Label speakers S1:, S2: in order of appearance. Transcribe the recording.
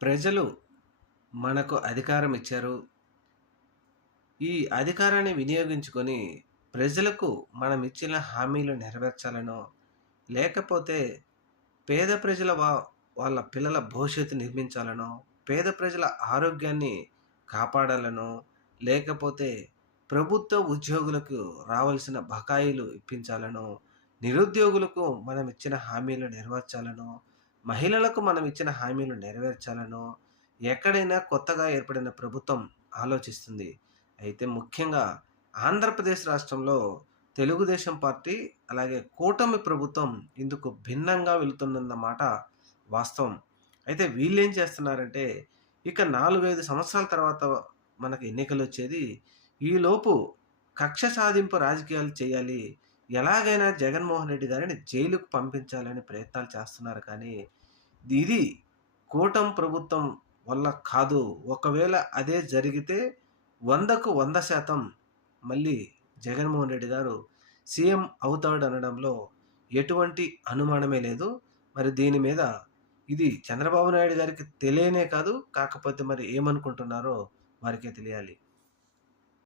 S1: ప్రజలు మనకు అధికారం ఇచ్చారు. ఈ అధికారాన్ని వినియోగించుకొని ప్రజలకు మనం ఇచ్చిన హామీలు నెరవేర్చాలనో లేకపోతే పేద ప్రజల వా వాళ్ళ పిల్లల భవిష్యత్తు నిర్మించాలనో పేద ప్రజల ఆరోగ్యాన్ని కాపాడాలనో లేకపోతే ప్రభుత్వ ఉద్యోగులకు రావాల్సిన బకాయిలు ఇప్పించాలనో నిరుద్యోగులకు మనం ఇచ్చిన హామీలు నెరవేర్చాలనో మహిళలకు మనం ఇచ్చిన హామీలు నెరవేర్చాలనో ఎక్కడైనా కొత్తగా ఏర్పడిన ప్రభుత్వం ఆలోచిస్తుంది. అయితే ముఖ్యంగా ఆంధ్రప్రదేశ్ రాష్ట్రంలో తెలుగుదేశం పార్టీ అలాగే కూటమి ప్రభుత్వం ఇందుకు భిన్నంగా వెళుతుందన్నమాట వాస్తవం. అయితే వీళ్ళు ఏం చేస్తున్నారంటే ఇక నాలుగైదు సంవత్సరాల తర్వాత మనకు ఎన్నికలు వచ్చేది ఈలోపు కక్ష సాధింపు రాజకీయాలు చేయాలి ఎలాగైనా జగన్మోహన్ రెడ్డి గారిని జైలుకు పంపించాలని ప్రయత్నాలు చేస్తున్నారు కానీ ఇది కూటమి ప్రభుత్వం వల్ల కాదు. ఒకవేళ అదే జరిగితే వందకు వంద శాతం మళ్ళీ జగన్మోహన్ రెడ్డి గారు సీఎం అవుతాడు అనడంలో ఎటువంటి అనుమానమే లేదు. మరి దీని మీద ఇది చంద్రబాబు నాయుడు గారికి తెలియనే కాదు. కాకపోతే మరి ఏమనుకుంటున్నారో వారికే తెలియాలి.